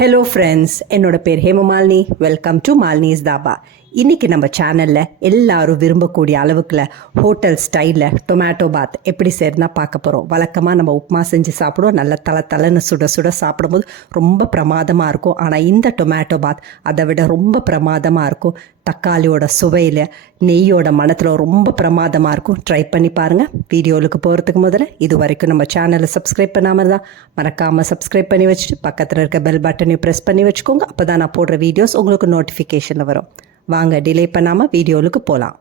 Hello friends, என்னோட பேர் Hemamalini. Welcome to Malini's dhaba. இன்றைக்கி நம்ம சேனலில் எல்லாரும் விரும்பக்கூடிய அளவுக்குள்ள ஹோட்டல் ஸ்டைலில் டொமேட்டோ பாத் எப்படி செய்யறதுனா பார்க்க போகிறோம். வழக்கமாக நம்ம உப்புமா செஞ்சு சாப்பிடுவோம். நல்ல தலைன்னு சுட சுட சாப்பிடும்போது ரொம்ப பிரமாதமாக இருக்கும். ஆனால் இந்த டொமேட்டோ பாத் அதை விட ரொம்ப பிரமாதமாக இருக்கும். தக்காளியோட சுவையில், நெய்யோட மணத்தில் ரொம்ப பிரமாதமாக இருக்கும். ட்ரை பண்ணி பாருங்கள். வீடியோவுக்கு போகிறதுக்கு முதல்ல இது வரைக்கும் நம்ம சேனலை சப்ஸ்கிரைப் பண்ணாமல் தான் மறக்காமல் சப்ஸ்கிரைப் பண்ணி வச்சுட்டு பக்கத்தில் இருக்க பெல் பட்டனையும் ப்ரெஸ் பண்ணி வச்சுக்கோங்க. அப்போ தான் நான் போடுற வீடியோஸ் உங்களுக்கு நோட்டிஃபிகேஷனில் வரும். வாங்க டிலே பண்ணாமல் வீடியோவுக்கு போகலாம்.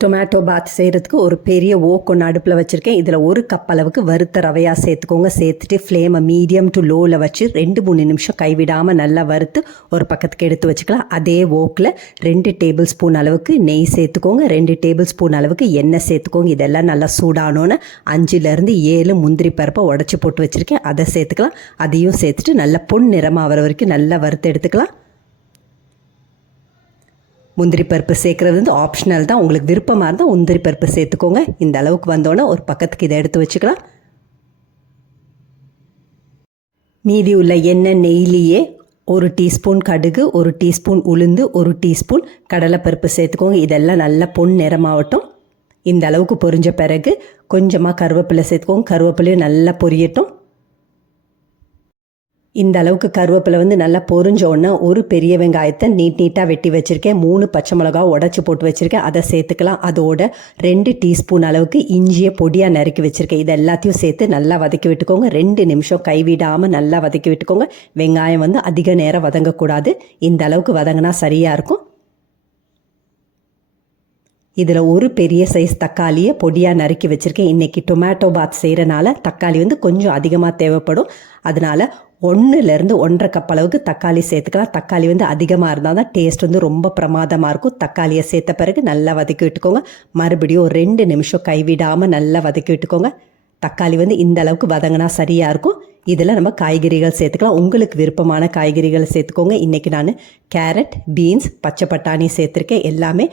டொமேட்டோ பாத் செய்கிறதுக்கு ஒரு பெரிய ஓக் ஒன்று அடுப்பில் வச்சுருக்கேன். இதில் 1 கப் அளவுக்கு வறுத்த ரவையாக சேர்த்துக்கோங்க. சேர்த்துட்டு ஃப்ளேமை மீடியம் டு லோவில் வச்சு 2-3 நிமிஷம் கைவிடாமல் நல்லா வறுத்து ஒரு பக்கத்துக்கு எடுத்து வச்சுக்கலாம். அதே ஓக்கில் 2 டேபிள் ஸ்பூன் அளவுக்கு நெய் சேர்த்துக்கோங்க. 2 டேபிள் ஸ்பூன் அளவுக்கு எண்ணெய் சேர்த்துக்கோங்க. இதெல்லாம் நல்லா சூடானோன்னு 5-7 முந்திரி பருப்பை உடச்சி போட்டு வச்சுருக்கேன். அதை சேர்த்துக்கலாம். அதையும் சேர்த்துட்டு நல்லா பொன் நிறமாக வர வரைக்கும் நல்லா வறுத்து எடுத்துக்கலாம். முந்திரி பருப்பு சேர்க்குறது வந்து ஆப்ஷனல் தான். உங்களுக்கு விருப்பமாக இருந்தால் முந்திரி பருப்பு சேர்த்துக்கோங்க. இந்த அளவுக்கு வந்தோன்னே ஒரு பக்கத்துக்கு இதை எடுத்து வச்சுக்கலாம். மீதி உள்ள எண்ணெய் நெய்லியே 1 டீஸ்பூன் கடுகு, 1 டீஸ்பூன் உளுந்து, 1 டீஸ்பூன் கடலைப்பருப்பு சேர்த்துக்கோங்க. இதெல்லாம் நல்லா பொன் நிறமாகட்டும். இந்த அளவுக்கு பொரிஞ்ச பிறகு கொஞ்சமாக கருவேப்பிலை சேர்த்துக்கோங்க. கருவேப்பிலையும் நல்லா பொரியட்டும். இந்த அளவுக்கு கருவேப்பிலை வந்து நல்லா பொரிஞ்சோடனே ஒரு பெரிய வெங்காயத்தை நீட்டாக வெட்டி வச்சுருக்கேன். 3 பச்சை மிளகா உடச்சி போட்டு வச்சுருக்கேன். அதை சேர்த்துக்கலாம். அதோட 2 டீஸ்பூன் அளவுக்கு இஞ்சியை பொடியாக நறுக்கி வச்சுருக்கேன். இது எல்லாத்தையும் சேர்த்து நல்லா வதக்கி விட்டுக்கோங்க. 2 நிமிஷம் கைவிடாமல் நல்லா வதக்கி விட்டுக்கோங்க. வெங்காயம் வந்து அதிக நேரம் வதங்கக்கூடாது. இந்த அளவுக்கு வதங்கினா சரியாக இருக்கும். இதில் ஒரு பெரிய சைஸ் தக்காளியை பொடியாக நறுக்கி வச்சுருக்கேன். இன்றைக்கி டொமேட்டோ பாத் செய்கிறனால தக்காளி வந்து கொஞ்சம் அதிகமாக தேவைப்படும். அதனால் 1-1 1/2 கப் அளவுக்கு தக்காளி சேர்த்துக்கலாம். தக்காளி வந்து அதிகமாக இருந்தால் தான் டேஸ்ட் வந்து ரொம்ப பிரமாதமாக இருக்கும். தக்காளியை சேர்த்த பிறகு நல்லா வதக்கி விட்டுக்கோங்க. மறுபடியும் 2 நிமிஷம் கைவிடாமல் நல்லா வதக்கி விட்டுக்கோங்க. தக்காளி வந்து இந்த அளவுக்கு வதங்கினா சரியாக இருக்கும். இதில் நம்ம காய்கறிகள் சேர்த்துக்கலாம். உங்களுக்கு விருப்பமான காய்கறிகளை சேர்த்துக்கோங்க. இன்றைக்கி நான் கேரட், பீன்ஸ், பச்சை பட்டாணி சேர்த்துருக்கேன். எல்லாமே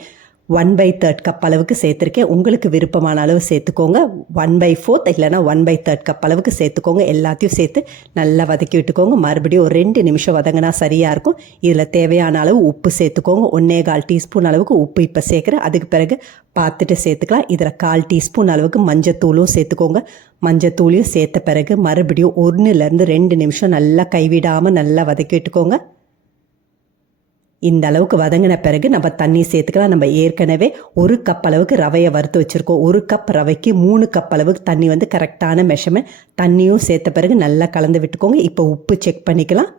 1/3 கப் அளவுக்கு சேர்த்துருக்கேன். உங்களுக்கு விருப்பமான அளவு சேர்த்துக்கோங்க. 1/4 இல்லைனா 1/3 கப் அளவுக்கு சேர்த்துக்கோங்க. எல்லாத்தையும் சேர்த்து நல்லா வதக்கி விட்டுக்கோங்க. மறுபடியும் ஒரு 2 நிமிஷம் வதங்கினா சரியாக இருக்கும். இதில் தேவையான அளவு உப்பு சேர்த்துக்கோங்க. 1/4 டீஸ்பூன் அளவுக்கு உப்பு இப்போ சேர்க்குறேன். அதுக்கு பிறகு பார்த்துட்டு சேர்த்துக்கலாம். இதில் 1/4 டீஸ்பூன் அளவுக்கு மஞ்சத்தூளும் சேர்த்துக்கோங்க. மஞ்சத்தூளையும் சேர்த்த பிறகு மறுபடியும் 1-2 நிமிஷம் நல்லா கைவிடாமல் நல்லா வதக்கி விட்டுக்கோங்க. இந்த அளவுக்கு வதங்கின பிறகு நம்ம தண்ணி சேர்த்துக்கலாம். நம்ம ஏற்கனவே 1 கப் அளவுக்கு ரவையை வறுத்து வச்சுருக்கோம். 1 கப் ரவைக்கு 3 கப் அளவுக்கு தண்ணி வந்து கரெக்டான மெஷர்மெண்ட். தண்ணியும் சேர்த்த பிறகு நல்லா கலந்து விட்டுக்கோங்க. இப்போ உப்பு செக் பண்ணிக்கலாம்.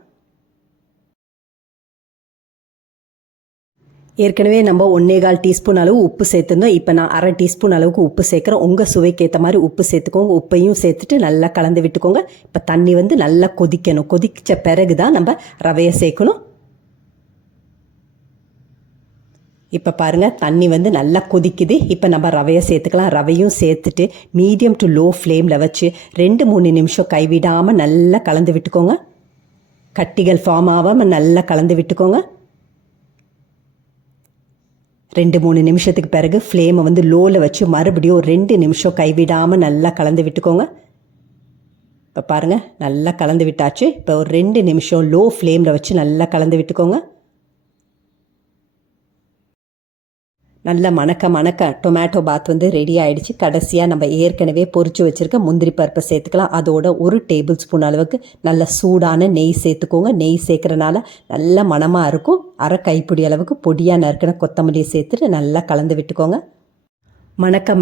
ஏற்கனவே நம்ம 1/4 டீஸ்பூன் அளவு உப்பு சேர்த்துருந்தோம். இப்போ நான் 1/2 டீஸ்பூன் அளவுக்கு உப்பு சேர்க்குறேன். உங்கள் சுவைக்கு ஏற்ற மாதிரி உப்பு சேர்த்துக்கோங்க. உப்பையும் சேர்த்துட்டு நல்லா கலந்து விட்டுக்கோங்க. இப்போ தண்ணி வந்து நல்லா கொதிக்கணும். கொதிச்ச பிறகு தான் நம்ம ரவையை சேர்க்கணும். இப்போ பாருங்கள், தண்ணி வந்து நல்லா கொதிக்குது. இப்போ நம்ம ரவையை சேர்த்துக்கலாம். ரவையும் சேர்த்துட்டு மீடியம் டு லோ ஃப்ளேமில் வச்சு 2-3 நிமிஷம் கைவிடாமல் நல்லா கலந்து விட்டுக்கோங்க. கட்டிகள் ஃபார்ம் ஆகாமல் நல்லா கலந்து விட்டுக்கோங்க. 2-3 நிமிஷத்துக்கு பிறகு ஃப்ளேமை வந்து லோவில் வச்சு மறுபடியும் 2 நிமிஷம் கைவிடாமல் நல்லா கலந்து விட்டுக்கோங்க. இப்போ பாருங்கள், நல்லா கலந்து விட்டாச்சு. இப்போ ஒரு 2 நிமிஷம் லோ ஃப்ளேமில் வச்சு நல்லா கலந்து விட்டுக்கோங்க. நல்ல மணக்க டொமேட்டோ பாத் வந்து ரெடி ஆகிடுச்சு. கடைசியாக நம்ம ஏற்கனவே பொரிச்சு வச்சுருக்க முந்திரி பருப்பை சேர்த்துக்கலாம். அதோட 1 டேபிள் ஸ்பூன் அளவுக்கு நல்ல சூடான நெய் சேர்த்துக்கோங்க. நெய் சேர்க்குறனால நல்ல மணமாக இருக்கும். 1/2 கைப்பிடி அளவுக்கு பொடியாக நறுக்கின கொத்தமல்லியை சேர்த்துட்டு நல்லா கலந்து விட்டுக்கோங்க.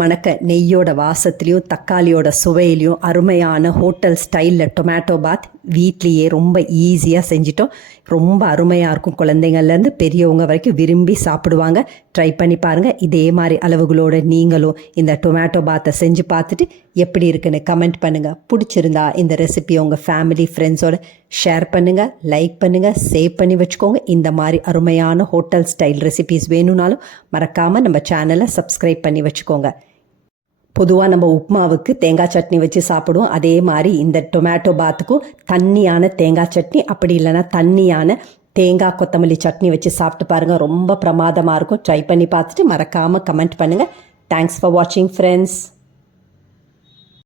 மணக்க நெய்யோட வாசத்துலேயும் தக்காளியோட சுவையிலையும் அருமையான ஹோட்டல் ஸ்டைலில் டொமேட்டோ பாத் வீட்லேயே ரொம்ப ஈஸியாக செஞ்சிட்டோம். ரொம்ப அருமையாக இருக்கும். குழந்தைங்கள்லேருந்து பெரியவங்க வரைக்கும் விரும்பி சாப்பிடுவாங்க. ட்ரை பண்ணி பாருங்கள். இதே மாதிரி அளவுகளோடு நீங்களும் இந்த டொமேட்டோ பாத்தை செஞ்சு பார்த்துட்டு எப்படி இருக்குன்னு கமெண்ட் பண்ணுங்கள். பிடிச்சிருந்தா இந்த ரெசிபியை உங்கள் ஃபேமிலி ஃப்ரெண்ட்ஸோடு ஷேர் பண்ணுங்கள், லைக் பண்ணுங்கள், சேவ் பண்ணி வச்சுக்கோங்க. இந்த மாதிரி அருமையான ஹோட்டல் ஸ்டைல் ரெசிபிஸ் வேணும்னாலும் மறக்காமல் நம்ம சேனலை சப்ஸ்கிரைப் பண்ணி வச்சுக்கோங்க. பொதுவாக நம்ம உப்புமாவுக்கு தேங்காய் சட்னி வச்சு சாப்பிடுவோம். அதே மாதிரி இந்த டொமேட்டோ பாத்துக்கும் தண்ணியான தேங்காய் சட்னி, அப்படி இல்லைன்னா தண்ணியான தேங்காய் கொத்தமல்லி சட்னி வச்சு சாப்பிட்டு பாருங்கள். ரொம்ப பிரமாதமாக இருக்கும். ட்ரை பண்ணி பார்த்துட்டு மறக்காமல் கமெண்ட் பண்ணுங்கள். தேங்க்ஸ் ஃபார் வாட்சிங் ஃப்ரெண்ட்ஸ்.